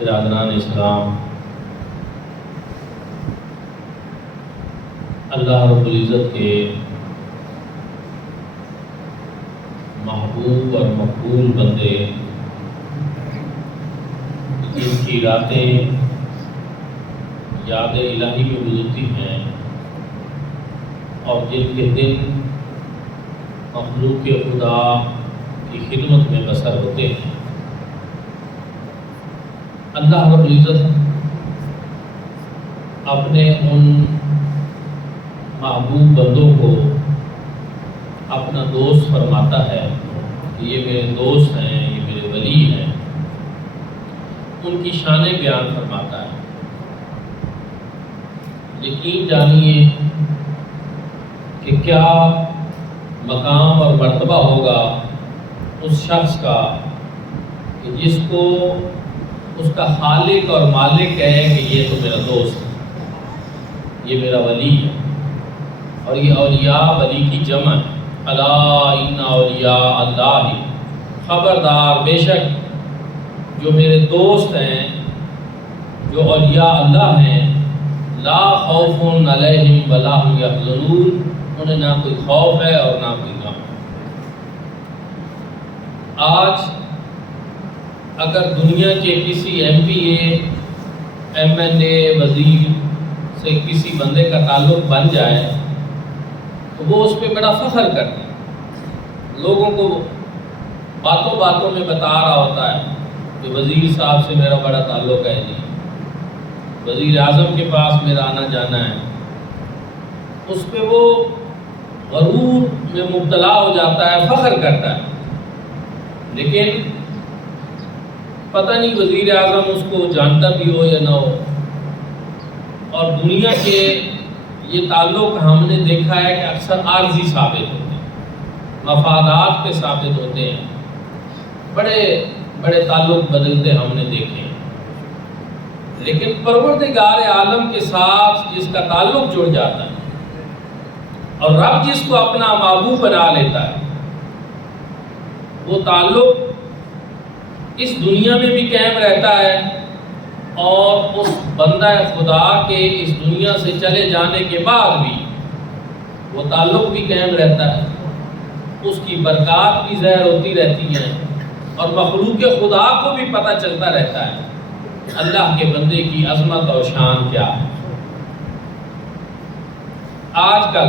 برادران اسلام، اللہ رب العزت کے محبوب اور مقبول بندے جن کی راتیں یاد الہی میں گزرتی ہیں اور جن کے دن مخلوق خدا کی خدمت میں بسر ہوتے ہیں، اللہ رب العزت اپنے ان محبوب بندوں کو اپنا دوست فرماتا ہے کہ یہ میرے دوست ہیں، یہ میرے ولی ہیں، ان کی شانیں بیان فرماتا ہے۔ یقین جانیے کہ کیا مقام اور مرتبہ ہوگا اس شخص کا کہ جس کو اس کا خالق اور مالک کہے کہ یہ تو میرا دوست ہے، یہ میرا ولی ہے۔ اور یہ اولیاء ولی کی جمع ہے۔ الا ان اولیاء اللہ، خبردار بے شک جو میرے دوست ہیں، جو اولیاء اللہ ہیں، لا خوف علیہم ولا هم یحزنون، انہیں نہ کوئی خوف ہے اور نہ کوئی غم ہے۔ آج اگر دنیا کے کسی ایم پی اے، ایم این اے، وزیر سے کسی بندے کا تعلق بن جائے تو وہ اس پہ بڑا فخر کرتے ہیں، لوگوں کو باتوں باتوں میں بتا رہا ہوتا ہے کہ وزیر صاحب سے میرا بڑا تعلق ہے جی، وزیر اعظم کے پاس میرا آنا جانا ہے۔ اس پہ وہ غرور میں مبتلا ہو جاتا ہے، فخر کرتا ہے، لیکن پتہ نہیں وزیر اعظم اس کو جانتا بھی ہو یا نہ ہو۔ اور دنیا کے یہ تعلق ہم نے دیکھا ہے کہ اکثر عارضی ثابت ہوتے ہیں، مفادات پہ ثابت ہوتے ہیں، بڑے بڑے تعلق بدلتے ہم نے دیکھے ہیں۔ لیکن پروردگار عالم کے ساتھ جس کا تعلق جڑ جاتا ہے اور رب جس کو اپنا محبوب بنا لیتا ہے، وہ تعلق اس دنیا میں بھی قائم رہتا ہے اور اس بندہ خدا کے اس دنیا سے چلے جانے کے بعد بھی وہ تعلق بھی قائم رہتا ہے، اس کی برکات بھی ظاہر ہوتی رہتی ہیں اور مخلوق خدا کو بھی پتہ چلتا رہتا ہے اللہ کے بندے کی عظمت اور شان کیا ہے۔ آج کل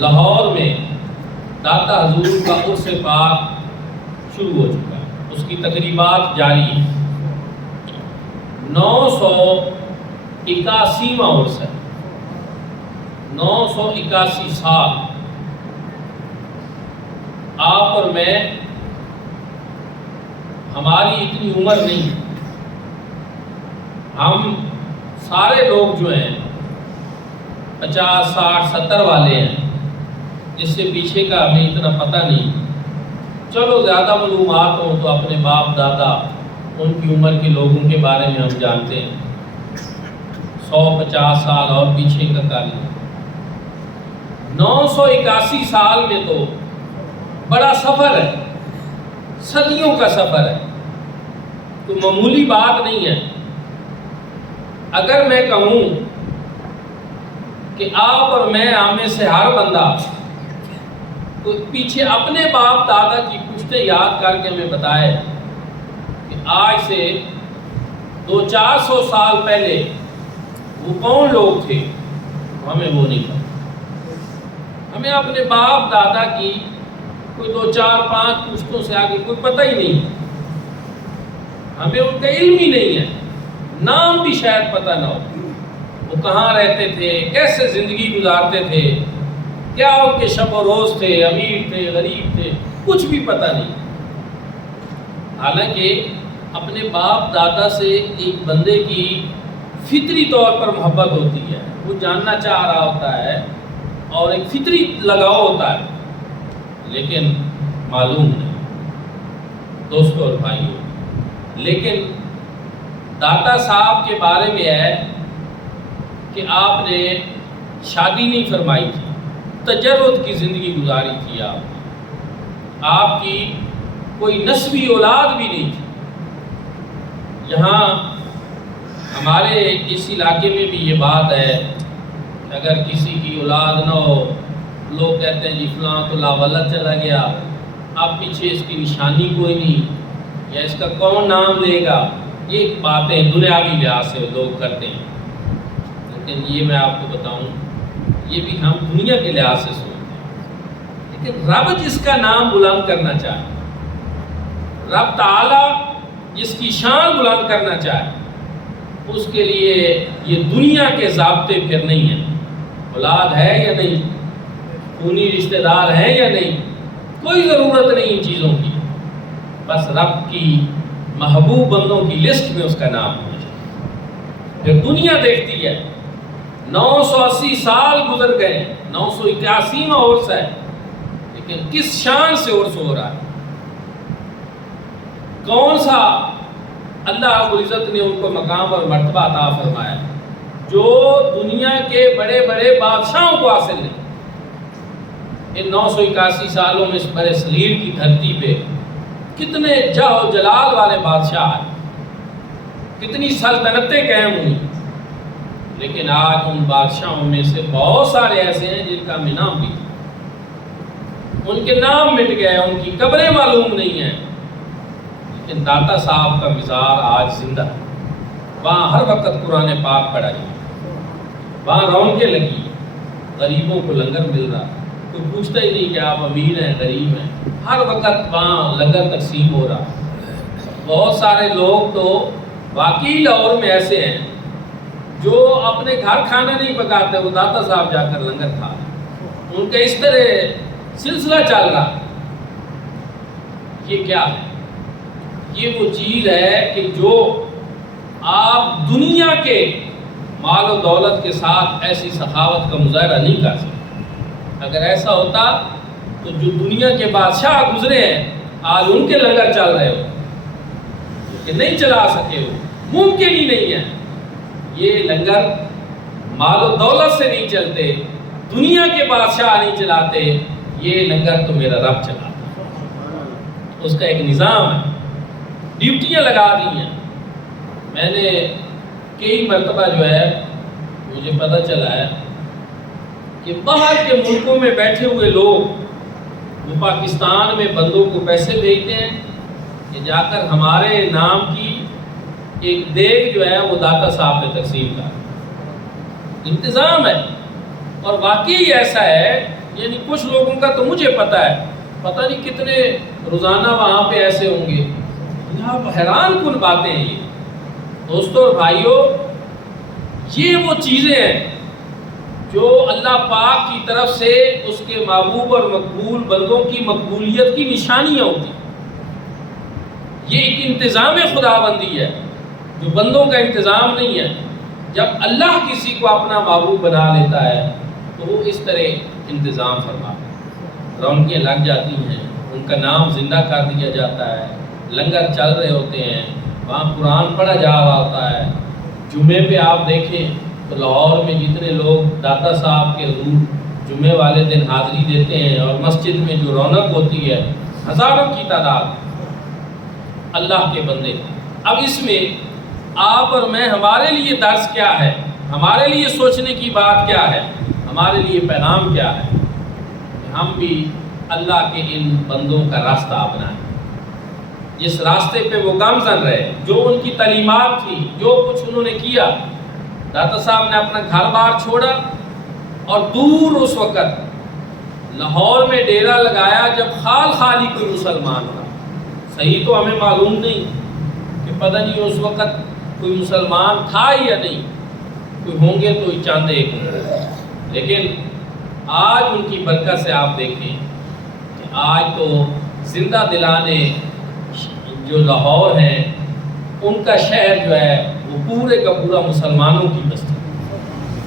لاہور میں داتا حضور کا عرس پاک شروع ہو چکا ہے، اس کی تقریبات جاری ہیں۔ 981واں عرس ہے، 981 سال۔ آپ اور میں، ہماری اتنی عمر نہیں، ہم سارے لوگ جو ہیں 50 60 70 والے ہیں، جس سے پیچھے کا ہمیں اتنا پتہ نہیں۔ چلو زیادہ معلومات ہوں تو اپنے باپ دادا ان کی عمر کے لوگوں کے بارے میں ہم جانتے ہیں، 100-50 سال اور پیچھے کا کر لیں۔ 981 سال میں تو بڑا سفر ہے، صدیوں کا سفر ہے، تو معمولی بات نہیں ہے۔ اگر میں کہوں کہ آپ اور میں آمے سے ہر بندہ تو پیچھے اپنے باپ دادا کی پشتیں یاد کر کے ہمیں بتائے کہ آج سے 200-400 سال پہلے وہ کون لوگ تھے، ہمیں وہ نہیں پتا۔ ہمیں اپنے باپ دادا کی کوئی 2-4-5 پشتوں سے آگے کوئی پتہ ہی نہیں، ہمیں ان کا علم ہی نہیں ہے، نام بھی شاید پتہ نہ ہو، وہ کہاں رہتے تھے، کیسے زندگی گزارتے تھے، کیا ان کے شب و روز تھے، امیر تھے، غریب تھے، کچھ بھی پتہ نہیں۔ حالانکہ اپنے باپ دادا سے ایک بندے کی فطری طور پر محبت ہوتی ہے، وہ جاننا چاہ رہا ہوتا ہے اور ایک فطری لگاؤ ہوتا ہے، لیکن معلوم نہیں دوستوں اور بھائیوں۔ لیکن داتا صاحب کے بارے میں ہے کہ آپ نے شادی نہیں فرمائی تھی، تجرد کی زندگی گزاری تھی آپ نے، آپ کی کوئی نسبی اولاد بھی نہیں تھی، یہاں ہمارے اس علاقے میں بھی یہ بات ہے کہ اگر کسی کی اولاد نہ ہو، لوگ کہتے ہیں جی فلاں تو لاولد چلا گیا، اب پیچھے اس کی نشانی کوئی نہیں، یا اس کا کون نام لے گا، یہ باتیں دنیاوی لحاظ سے لوگ کرتے ہیں۔ لیکن یہ میں آپ کو بتاؤں، یہ بھی ہم دنیا کے لحاظ سے سوچتے ہیں، لیکن رب جس کا نام بلند کرنا چاہے، رب تعالیٰ جس کی شان بلند کرنا چاہے، اس کے لیے یہ دنیا کے ضابطے پھر نہیں ہیں، اولاد ہے یا نہیں، خونی رشتہ دار ہیں یا نہیں، کوئی ضرورت نہیں ان چیزوں کی، بس رب کی محبوب بندوں کی لسٹ میں اس کا نام ہونا چاہیے۔ پھر دنیا دیکھتی ہے 980 سال گزر گئے، 981واں عرس ہے، لیکن کس شان سے عرس ہو رہا ہے، کون سا اللہ رب العزت نے ان کو مقام اور مرتبہ عطا فرمایا جو دنیا کے بڑے بڑے بادشاہوں کو حاصل نہیں۔ ان 981 سالوں میں اس برے صغیر کی دھرتی پہ کتنے جاہ و جلال والے بادشاہ آئے، کتنی سلطنتیں قائم ہوئی، لیکن آج ان بادشاہوں میں سے بہت سارے ایسے ہیں جن کا نام بھی، ان کے نام مٹ گئے، ان کی قبریں معلوم نہیں ہیں، لیکن داتا صاحب کا مزار آج زندہ ہے، وہاں ہر وقت قرآن پاک پڑھا جائے، وہاں رونقیں لگی، غریبوں کو لنگر مل رہا، کوئی پوچھتا ہی نہیں کہ آپ امیر ہیں غریب ہیں، ہر وقت وہاں لنگر تقسیم ہو رہا۔ بہت سارے لوگ تو واقعی لاہور میں ایسے ہیں جو اپنے گھر کھانا نہیں پکاتے، وہ داتا صاحب جا کر لنگر کھا، ان کا اس طرح سلسلہ چل رہا۔ یہ کیا ہے؟ یہ وہ چیز ہے کہ جو آپ دنیا کے مال و دولت کے ساتھ ایسی سخاوت کا مظاہرہ نہیں کر سکتے۔ اگر ایسا ہوتا تو جو دنیا کے بادشاہ گزرے ہیں آج ان کے لنگر چل رہے ہو، کہ نہیں چلا سکے ہو، ممکن ہی نہیں ہے۔ یہ لنگر مال و دولت سے نہیں چلتے، دنیا کے بادشاہ نہیں چلاتے، یہ لنگر تو میرا رب چلاتا، اس کا ایک نظام ہے، ڈیوٹیاں لگا دی ہیں۔ میں نے کئی مرتبہ جو ہے مجھے پتہ چلا ہے کہ باہر کے ملکوں میں بیٹھے ہوئے لوگ وہ پاکستان میں بندوں کو پیسے بھیجتے ہیں کہ جا کر ہمارے نام کی ایک دیگ جو ہے وہ داتا صاحب نے تقسیم کر، انتظام ہے۔ اور واقعی ایسا ہے، یعنی کچھ لوگوں کا تو مجھے پتہ ہے، پتہ نہیں کتنے روزانہ وہاں پہ ایسے ہوں گے۔ یہاں حیران کن باتیں ہیں یہ دوستوں اور بھائیوں، یہ وہ چیزیں ہیں جو اللہ پاک کی طرف سے اس کے محبوب اور مقبول بندوں کی مقبولیت کی نشانیاں ہوتی ہیں۔ یہ ایک انتظام خداوندی ہے جو بندوں کا انتظام نہیں ہے۔ جب اللہ کسی کو اپنا محبوب بنا لیتا ہے تو وہ اس طرح انتظام فرماتا ہے، رونقیں لگ جاتی ہیں، ان کا نام زندہ کر دیا جاتا ہے، لنگر چل رہے ہوتے ہیں، وہاں قرآن پڑھا جا رہا ہوتا ہے۔ جمعے پہ آپ دیکھیں تو لاہور میں جتنے لوگ داتا صاحب کے حضور جمعے والے دن حاضری دیتے ہیں اور مسجد میں جو رونق ہوتی ہے، ہزاروں کی تعداد اللہ کے بندے۔ اب اس میں آپ اور میں، ہمارے لیے درس کیا ہے، ہمارے لیے سوچنے کی بات کیا ہے، ہمارے لیے پیغام کیا ہے کہ ہم بھی اللہ کے ان بندوں کا راستہ اپنائیں، جس راستے پہ وہ گامزن رہے، جو ان کی تعلیمات تھی، جو کچھ انہوں نے کیا۔ داتا صاحب نے اپنا گھر بار چھوڑا اور دور اس وقت لاہور میں ڈیرا لگایا جب خالی کوئی مسلمان تھا۔ صحیح تو ہمیں معلوم نہیں کہ پتہ نہیں اس وقت کوئی مسلمان تھا یا نہیں، کوئی ہوں گے تو چاند ایک ہوں گے، لیکن آج ان کی برکت سے آپ دیکھیں کہ آج تو زندہ دلانے جو لاہور ہیں، ان کا شہر جو ہے وہ پورے کا پورا مسلمانوں کی بستی،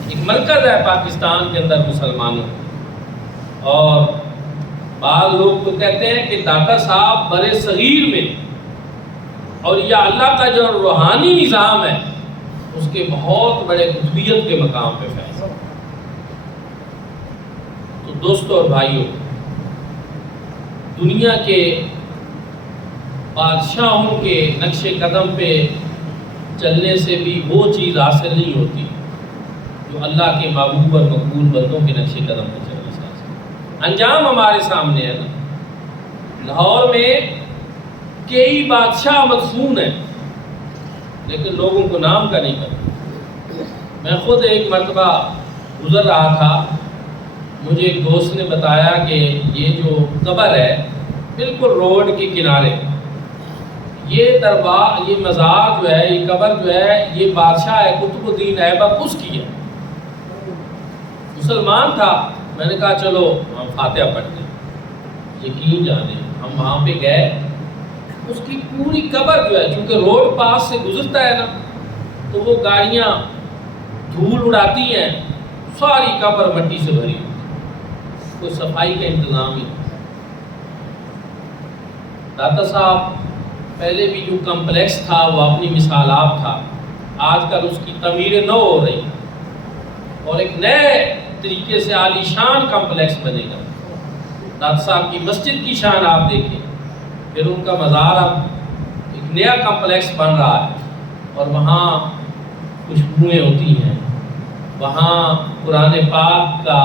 ایک مرکز ہے پاکستان کے اندر مسلمانوں۔ اور بعض لوگ تو کہتے ہیں کہ داتا صاحب برے صغیر میں اور یہ اللہ کا جو روحانی نظام ہے اس کے بہت بڑے قطبیت کے مقام پہ فیصلہ۔ تو دوستوں اور بھائیوں، دنیا کے بادشاہوں کے نقش قدم پہ چلنے سے بھی وہ چیز حاصل نہیں ہوتی جو اللہ کے محبوب اور مقبول بندوں کے نقش قدم پہ چلنے سے حاصل۔ انجام ہمارے سامنے ہے نا، لاہور میں کئی بادشاہ مدفون ہیں لیکن لوگوں کو نام کا نہیں پتا۔ میں خود ایک مرتبہ گزر رہا تھا، مجھے ایک دوست نے بتایا کہ یہ جو قبر ہے بالکل روڈ کے کنارے، یہ دربار، یہ مزار جو ہے، یہ قبر جو ہے، یہ بادشاہ ہے قطب الدین ایبک، اس کی ہے۔ مسلمان تھا، میں نے کہا چلو ہم فاتحہ پڑھتے ہیں۔ یقین جانے ہم وہاں پہ گئے، اس کی پوری قبر جو ہے، چونکہ روڈ پاس سے گزرتا ہے نا تو وہ گاڑیاں دھول اڑاتی ہیں، ساری قبر مٹی سے بھری، کوئی صفائی کا انتظام ہی نہیں۔ داتا صاحب پہلے بھی جو کمپلیکس تھا وہ اپنی مثالات تھا، آج کل اس کی تعمیر نو ہو رہی اور ایک نئے طریقے سے عالی شان کمپلیکس بنے گا۔ داتا صاحب کی مسجد کی شان آپ دیکھیں، پھر ان کا مزار اب ایک نیا کمپلیکس بن رہا ہے اور وہاں خوشبوئیں ہوتی ہیں، وہاں قرآن پاک کا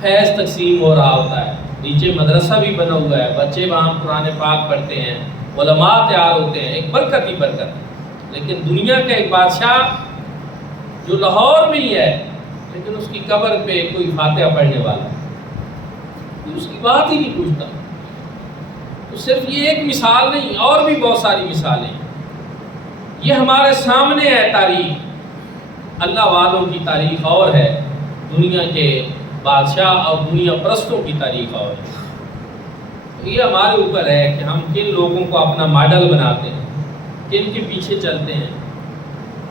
فیض تقسیم ہو رہا ہوتا ہے، نیچے مدرسہ بھی بنا ہوا ہے، بچے وہاں قرآن پاک پڑھتے ہیں، علماء تیار ہوتے ہیں، ایک برکت ہی برکت۔ لیکن دنیا کا ایک بادشاہ جو لاہور میں ہی ہے لیکن اس کی قبر پہ کوئی فاتحہ پڑھنے والا، کوئی اس کی بات ہی نہیں پوچھتا۔ تو صرف یہ ایک مثال نہیں، اور بھی بہت ساری مثالیں یہ ہمارے سامنے ہے۔ تاریخ اللہ والوں کی تاریخ اور ہے، دنیا کے بادشاہ اور دنیا پرستوں کی تاریخ اور ہے۔ یہ ہمارے اوپر ہے کہ ہم کن لوگوں کو اپنا ماڈل بناتے ہیں، کن کے پیچھے چلتے ہیں،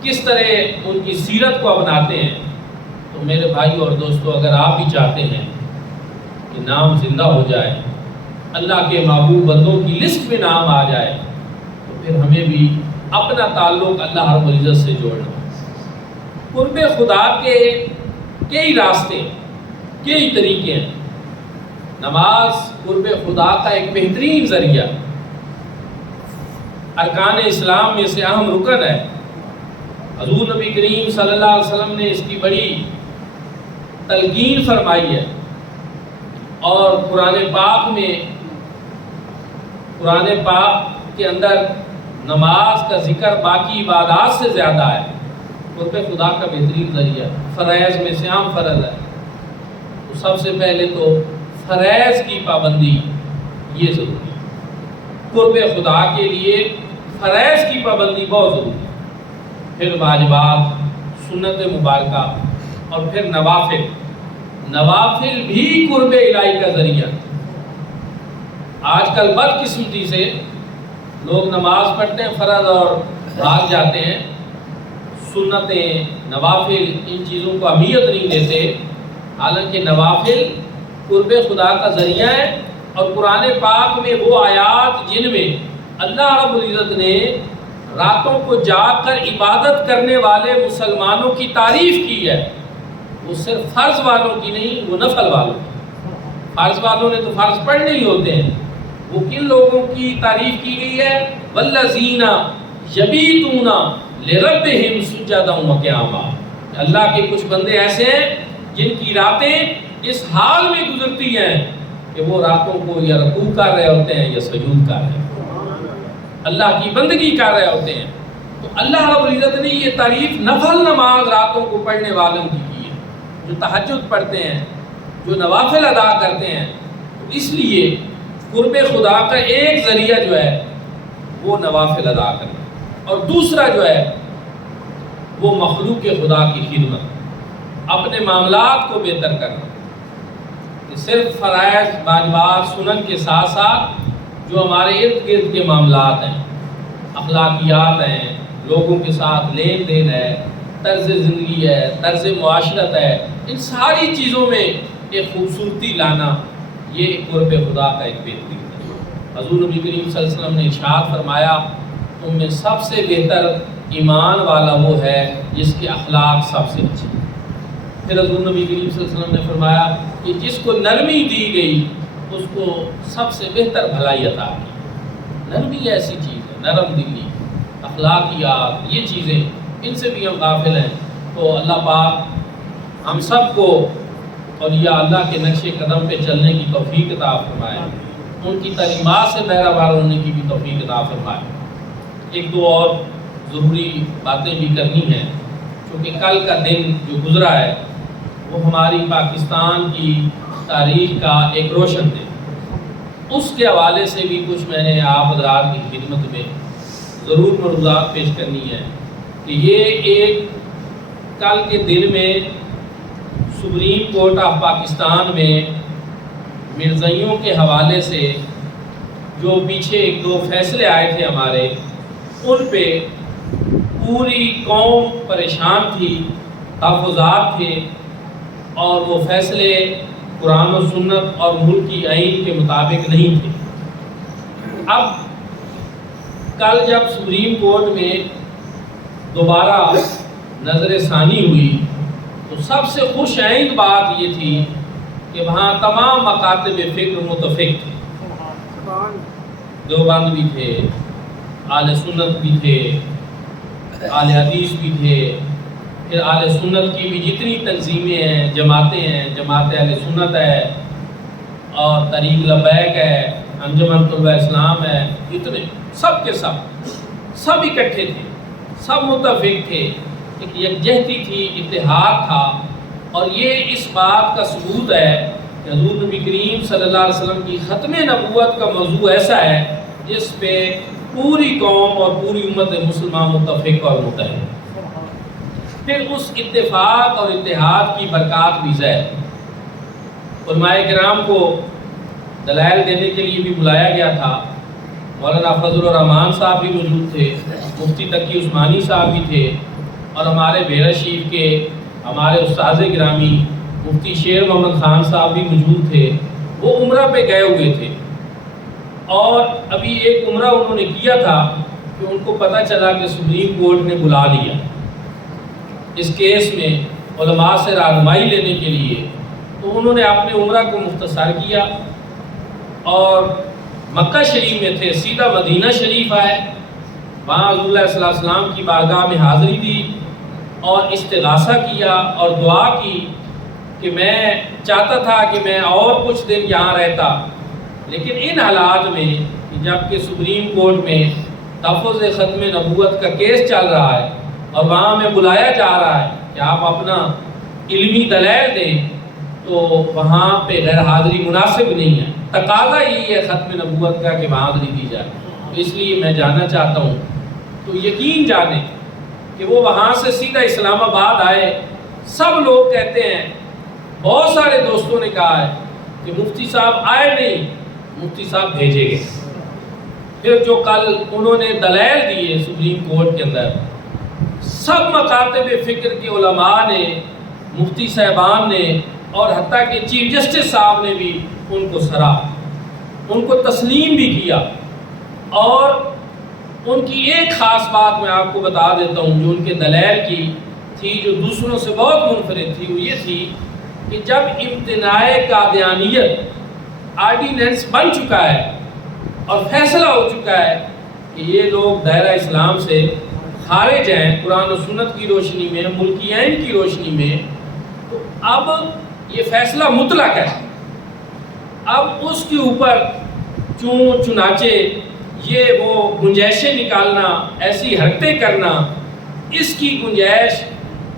کس طرح ان کی سیرت کو اپناتے ہیں۔ تو میرے بھائی اور دوستو، اگر آپ بھی چاہتے ہیں کہ نام زندہ ہو جائے، اللہ کے محبوب بندوں کی لسٹ میں نام آ جائے، تو پھر ہمیں بھی اپنا تعلق اللہ رب العزت سے جوڑنا۔ قرب خدا کے کئی راستے، کئی طریقے ہیں۔ نماز قرب خدا کا ایک بہترین ذریعہ، ارکان اسلام میں سے اہم رکن ہے۔ حضور نبی کریم صلی اللہ علیہ وسلم نے اس کی بڑی تلقین فرمائی ہے، اور قرآن پاک کے اندر نماز کا ذکر باقی عبادات سے زیادہ ہے۔ قرب خدا کا بہترین ذریعہ، فرائض میں سے اہم فرض ہے، تو سب سے پہلے تو فرائض کی پابندی یہ ضروری ہے۔ قرب خدا کے لیے فرائض کی پابندی بہت ضروری ہے، پھر واجبات، سنت مبارکہ، اور پھر نوافل بھی قرب الہی کا ذریعہ۔ آج کل بدقسمتی سے لوگ نماز پڑھتے ہیں فرض اور بھاگ جاتے ہیں، سنتیں، نوافل، ان چیزوں کو اہمیت نہیں دیتے، حالانکہ نوافل قرب خدا کا ذریعہ ہے۔ اور قرآن پاک میں وہ آیات جن میں اللہ رب العزت نے راتوں کو جاگ کر عبادت کرنے والے مسلمانوں کی تعریف کی ہے، وہ صرف فرض والوں کی نہیں، وہ نفل والوں کی۔ فرض والوں نے تو فرض پڑھنے ہی ہوتے ہیں، وہ کن لوگوں کی تعریف کی گئی ہے؟ والذین یبیتون لربہم سجدا وقیاما۔ اللہ کے کچھ بندے ایسے ہیں جن کی راتیں اس حال میں گزرتی ہیں کہ وہ راتوں کو یا رکوع کر رہے ہوتے ہیں یا سجود کر رہے ہوتے ہیں، اللہ کی بندگی کر رہے ہوتے ہیں۔ تو اللہ رب العزت نے یہ تعریف نفل نماز راتوں کو پڑھنے والوں کی کی ہے، جو تہجد پڑھتے ہیں، جو نوافل ادا کرتے ہیں۔ تو اس لیے قرب خدا کا ایک ذریعہ جو ہے وہ نوافل ادا کرنا، اور دوسرا جو ہے وہ مخلوق خدا کی خدمت، اپنے معاملات کو بہتر کرنا۔ کہ صرف فرائض، واجبات، سنن کے ساتھ ساتھ جو ہمارے ارد گرد کے معاملات ہیں، اخلاقیات ہیں، لوگوں کے ساتھ لین دین ہے، طرز زندگی ہے، طرز معاشرت ہے، ان ساری چیزوں میں ایک خوبصورتی لانا، یہ قرب خدا کا ایک بہترین ہے۔ حضور نبی کریم صلی اللہ علیہ وسلم نے ارشاد فرمایا، تم میں سب سے بہتر ایمان والا وہ ہے جس کے اخلاق سب سے اچھے۔ پھر حضور نبی کریم صلی اللہ علیہ وسلم نے فرمایا کہ جس کو نرمی دی گئی اس کو سب سے بہتر بھلائی عطا کی۔ نرمی ایسی چیز ہے، نرم دلی، اخلاقیات، یہ چیزیں ان سے بھی ہم غافل ہیں۔ تو اللہ پاک ہم سب کو اور یا اللہ کے نقش قدم پہ چلنے کی توفیق عطا فرمائے، ان کی تعلیمات سے بہرہ ہونے کی بھی توفیق عطا فرمائے۔ ایک دو اور ضروری باتیں بھی کرنی ہیں، کیونکہ کل کا دن جو گزرا ہے وہ ہماری پاکستان کی تاریخ کا ایک روشن دن، اس کے حوالے سے بھی کچھ میں نے آپ حضرات کی خدمت میں ضرور ملحوظات پیش کرنی ہے کہ یہ ایک کل کے دن میں سپریم کورٹ آف پاکستان میں مرزائیوں کے حوالے سے جو پیچھے ایک دو فیصلے آئے تھے ہمارے، ان پہ پوری قوم پریشان تھی، تحفظات تھے، اور وہ فیصلے قرآن و سنت اور ملکی آئین کے مطابق نہیں تھے۔ اب کل جب سپریم کورٹ میں دوبارہ نظر ثانی ہوئی تو سب سے خوش آئند بات یہ تھی کہ وہاں تمام مکاتب فکر متفق تھے، دیوبند بھی تھے، اہل سنت بھی تھے، اہل حدیث بھی تھے، پھر اہل سنت کی بھی جتنی تنظیمیں ہیں، جماعتیں ہیں، جماعت اہل سنت ہے اور طریق لبیک ہے، انجمن طلباء اسلام ہے، اتنے سب کے سب اکٹھے تھے، سب متفق تھے، ایک یکجہتی تھی، اتحاد تھا۔ اور یہ اس بات کا ثبوت ہے کہ حضور نبی کریم صلی اللہ علیہ وسلم کی ختم نبوت کا موضوع ایسا ہے جس پہ پوری قوم اور پوری امت مسلمان متفق اور متحد۔ پھر اس اتفاق اور اتحاد کی برکات بھی زید علماء کرام کو دلائل دینے کے لیے بھی بلایا گیا تھا۔ مولانا فضل الرحمان صاحب بھی موجود تھے، مفتی تقی عثمانی صاحب بھی تھے، اور ہمارے بیرہ شریف کے ہمارے استاذ گرامی مفتی شیر محمد خان صاحب بھی موجود تھے۔ وہ عمرہ پہ گئے ہوئے تھے، اور ابھی ایک عمرہ انہوں نے کیا تھا کہ ان کو پتہ چلا کہ سپریم کورٹ نے بلا لیا اس کیس میں علماء سے رہنمائی لینے کے لیے۔ تو انہوں نے اپنے عمرہ کو مختصر کیا اور مکہ شریف میں تھے، سیدھا مدینہ شریف آئے، وہاں حضور اللہ صلی اللہ علیہ وسلم کی بارگاہ میں حاضری دی اور استغاثہ کیا اور دعا کی کہ میں چاہتا تھا کہ میں اور کچھ دن یہاں رہتا، لیکن ان حالات میں جب کہ سپریم کورٹ میں تحفظ ختم نبوت کا کیس چل رہا ہے اور وہاں میں بلایا جا رہا ہے کہ آپ اپنا علمی دلائل دیں، تو وہاں پہ غیر حاضری مناسب نہیں ہے۔ تقاضا یہی ہے ختم نبوت کا کہ وہاں حاضری دی جائے، اس لیے میں جانا چاہتا ہوں۔ تو یقین جانیں کہ وہ وہاں سے سیدھا اسلام آباد آئے۔ سب لوگ کہتے ہیں، بہت سارے دوستوں نے کہا ہے کہ مفتی صاحب آئے نہیں، مفتی صاحب بھیجے گئے۔ پھر جو کل انہوں نے دلائل دیے سپریم کورٹ کے اندر، سب مکاتب فکر کے علماء نے، مفتی صاحبان نے، اور حتیٰ کہ چیف جسٹس صاحب نے بھی ان کو سراہا، ان کو تسلیم بھی کیا۔ اور ان کی ایک خاص بات میں آپ کو بتا دیتا ہوں جو ان کے دلائل کی تھی، جو دوسروں سے بہت منفرد تھی، وہ یہ تھی کہ جب امتناع قادیانیت آرڈیننس بن چکا ہے اور فیصلہ ہو چکا ہے کہ یہ لوگ دائرہ اسلام سے خارج ہیں قرآن و سنت کی روشنی میں، ملکی آئین کی روشنی میں، تو اب یہ فیصلہ مطلق ہے۔ اب اس کے اوپر چنانچہ یہ وہ گنجائشیں نکالنا، ایسی حرکتیں کرنا، اس کی گنجائش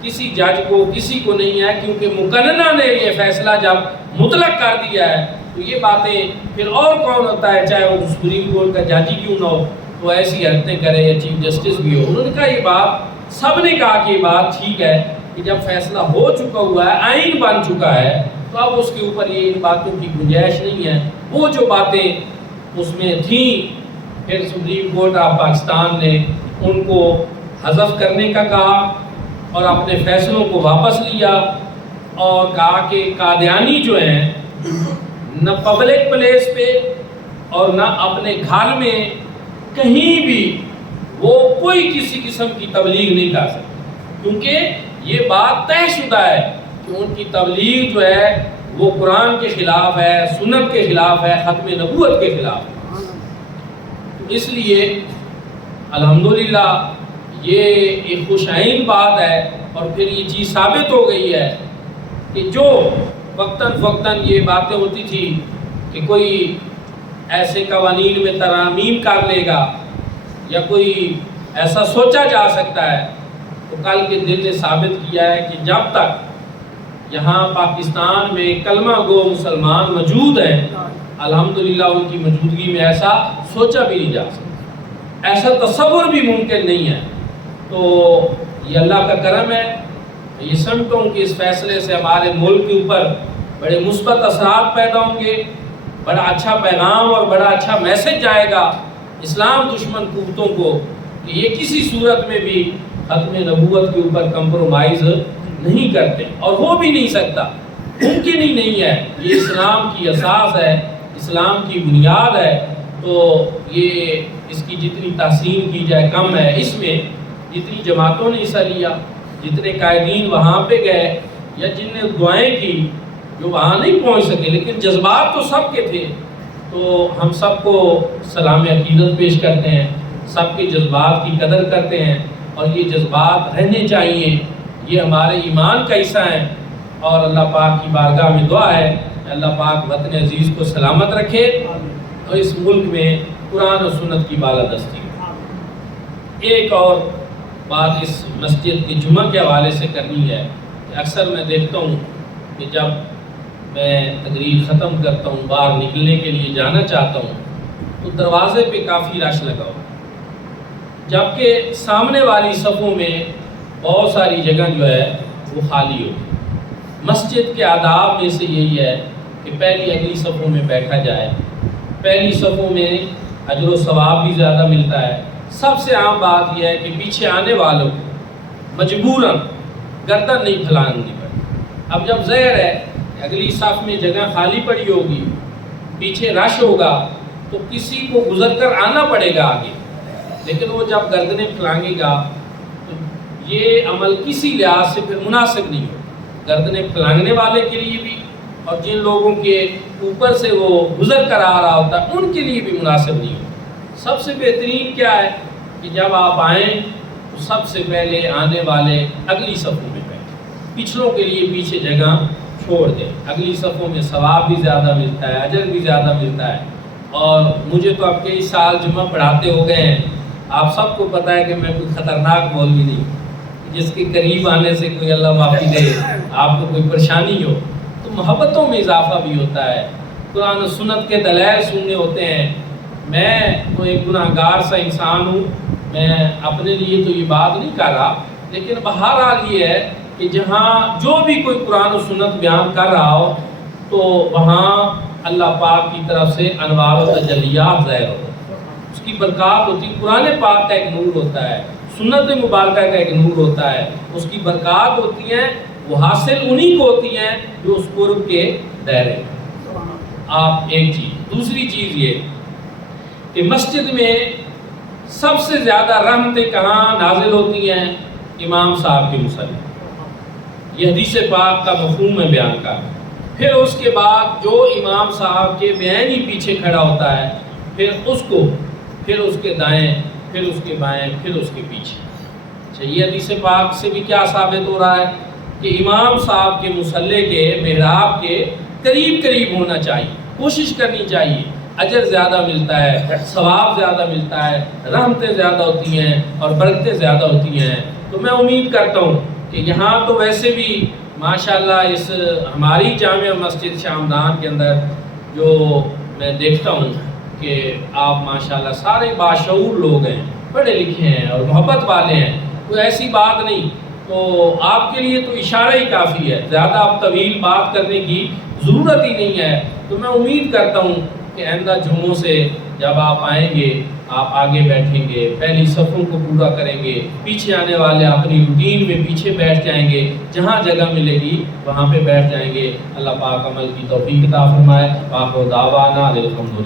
کسی جج کو، کسی کو نہیں ہے، کیونکہ مقننہ نے یہ فیصلہ جب مطلق کر دیا ہے تو یہ باتیں پھر اور کون ہوتا ہے، چاہے وہ سپریم کورٹ کا جج ہی کیوں نہ ہو، تو ایسی حرکتیں کرے یا چیف جسٹس بھی ہو۔ انہوں نے کہا یہ بات، سب نے کہا کہ یہ بات ٹھیک ہے کہ جب فیصلہ ہو چکا ہوا ہے، آئین بن چکا ہے، تو اب اس کے اوپر یہ ان باتوں کی گنجائش نہیں ہے۔ وہ جو باتیں اس میں تھیں، پھر سپریم کورٹ آف پاکستان نے ان کو حذف کرنے کا کہا اور اپنے فیصلوں کو واپس لیا، اور کہا کہ قادیانی جو ہیں نہ پبلک پلیس پہ اور نہ اپنے گھر میں کہیں بھی وہ کوئی کسی قسم کی تبلیغ نہیں کر سکتے، کیونکہ یہ بات طے شدہ ہے کہ ان کی تبلیغ جو ہے وہ قرآن کے خلاف ہے، سنت کے خلاف ہے، ختم نبوت کے خلاف ہے۔ اس لیے الحمدللہ یہ ایک خوش عین بات ہے، اور پھر یہ چیز ثابت ہو گئی ہے کہ جو وقتاً فوقتاً یہ باتیں ہوتی تھی کہ کوئی ایسے قوانین میں ترامیم کر لے گا یا کوئی ایسا سوچا جا سکتا ہے، تو کل کے دن نے ثابت کیا ہے کہ جب تک یہاں پاکستان میں کلمہ گو مسلمان موجود ہیں، الحمدللہ ان کی موجودگی میں ایسا سوچا بھی نہیں جا سکتا، ایسا تصور بھی ممکن نہیں ہے۔ تو یہ اللہ کا کرم ہے۔ میں یہ سمجھتا ہوں کہ اس فیصلے سے ہمارے ملک کے اوپر بڑے مثبت اثرات پیدا ہوں گے، بڑا اچھا پیغام اور بڑا اچھا میسج جائے گا اسلام دشمن قوتوں کو کہ یہ کسی صورت میں بھی ختم نبوت کے اوپر کمپرومائز نہیں کرتے، اور ہو بھی نہیں سکتا، ممکن ہی نہیں ہے۔ یہ اسلام کی اساس ہے، اسلام کی بنیاد ہے، تو یہ اس کی جتنی تحسین کی جائے کم ہے۔ اس میں جتنی جماعتوں نے حصہ لیا، جتنے قائدین وہاں پہ گئے یا جن نے دعائیں کی، جو وہاں نہیں پہنچ سکے لیکن جذبات تو سب کے تھے، تو ہم سب کو سلام عقیدت پیش کرتے ہیں، سب کے جذبات کی قدر کرتے ہیں، اور یہ جذبات رہنے چاہیے، یہ ہمارے ایمان کا حصہ ہیں۔ اور اللہ پاک کی بارگاہ میں دعا ہے کہ اللہ پاک وطن عزیز کو سلامت رکھے اور اس ملک میں قرآن و سنت کی بالادستی ہو۔ ایک اور بات اس مسجد کے جمعہ کے حوالے سے کرنی ہے کہ اکثر میں دیکھتا ہوں کہ جب میں تقریر ختم کرتا ہوں، باہر نکلنے کے لیے جانا چاہتا ہوں، تو دروازے پہ کافی رش لگا ہو، جبکہ سامنے والی صفوں میں بہت ساری جگہ جو ہے وہ خالی ہو۔ مسجد کے آداب میں سے یہی ہے کہ پہلی اگلی صفوں میں بیٹھا جائے، پہلی صفوں میں اجر و ثواب بھی زیادہ ملتا ہے۔ سب سے عام بات یہ ہے کہ پیچھے آنے والوں کو مجبوراً گردن نہیں پھلانگی پڑتی۔ اب جب ظاہر ہے کہ اگلی صف میں جگہ خالی پڑی ہوگی، پیچھے رش ہوگا، تو کسی کو گزر کر آنا پڑے گا آگے، لیکن وہ جب گردنیں پھلانگے گا تو یہ عمل کسی لحاظ سے پھر مناسب نہیں ہو، گردنیں پھلانگنے والے کے لیے بھی اور جن لوگوں کے اوپر سے وہ گزر کر آ رہا ہوتا ہے ان کے لیے بھی مناسب نہیں ہو۔ سب سے بہترین کیا ہے کہ جب آپ آئیں تو سب سے پہلے آنے والے اگلی صفوں میں بیٹھیں، پچھلوں کے لیے پیچھے جگہ چھوڑ دیں۔ اگلی صفوں میں ثواب بھی زیادہ ملتا ہے، اجر بھی زیادہ ملتا ہے۔ اور مجھے تو اب کئی سال جمعہ پڑھاتے ہو گئے ہیں، آپ سب کو پتہ ہے کہ میں کوئی خطرناک مولوی نہیں، جس کے قریب آنے سے کوئی اللہ معافی دے آپ کو کوئی پریشانی ہو، تو محبتوں میں اضافہ بھی ہوتا ہے، قرآن و سنت کے دلائل سننے ہوتے ہیں۔ میں تو ایک گناہگار سا انسان ہوں، میں اپنے لیے تو یہ بات نہیں کر رہا، لیکن بہرحال یہ ہے کہ جہاں جو بھی کوئی قرآن و سنت بیان کر رہا ہو تو وہاں اللہ پاک کی طرف سے انوار و تجلیات ظاہر ہو، اس کی برکات ہوتی ہے۔ قرآن پاک کا ایک نور ہوتا ہے، سنت مبارکہ کا ایک نور ہوتا ہے، اس کی برکات ہوتی ہیں، وہ حاصل انہی کو ہوتی ہیں جو اس قرب کے دائرے میں۔ آپ ایک چیز، دوسری چیز یہ کہ مسجد میں سب سے زیادہ رحمتیں کہاں نازل ہوتی ہیں؟ امام صاحب کے مصلی، یہ حدیث پاک کا مفہوم ہے بیان کا۔ پھر اس کے بعد جو امام صاحب کے بیان ہی پیچھے کھڑا ہوتا ہے، پھر اس کو، پھر اس کے دائیں، پھر اس کے بائیں، پھر اس کے پیچھے۔ یہ حدیث پاک سے بھی کیا ثابت ہو رہا ہے کہ امام صاحب کے مصلی کے محراب کے قریب قریب ہونا چاہیے، کوشش کرنی چاہیے، اجر زیادہ ملتا ہے، ثواب زیادہ ملتا ہے، رحمتیں زیادہ ہوتی ہیں اور برکتیں زیادہ ہوتی ہیں۔ تو میں امید کرتا ہوں کہ یہاں تو ویسے بھی ماشاءاللہ اس ہماری جامع مسجد شامدان کے اندر جو میں دیکھتا ہوں کہ آپ ماشاءاللہ سارے باشعور لوگ ہیں، پڑھے لکھے ہیں اور محبت والے ہیں، کوئی ایسی بات نہیں۔ تو آپ کے لیے تو اشارہ ہی کافی ہے، زیادہ آپ طویل بات کرنے کی ضرورت ہی نہیں ہے۔ تو میں امید کرتا ہوں کہ آئندہ جمعوں سے جب آپ آئیں گے، آپ آگے بیٹھیں گے، پہلی صفوں کو پورا کریں گے، پیچھے آنے والے اپنی روٹین میں پیچھے بیٹھ جائیں گے، جہاں جگہ ملے گی وہاں پہ بیٹھ جائیں گے۔ اللہ پاک عمل کی توفیق عطا فرمائے۔ آخر دعوانا الحمدللہ۔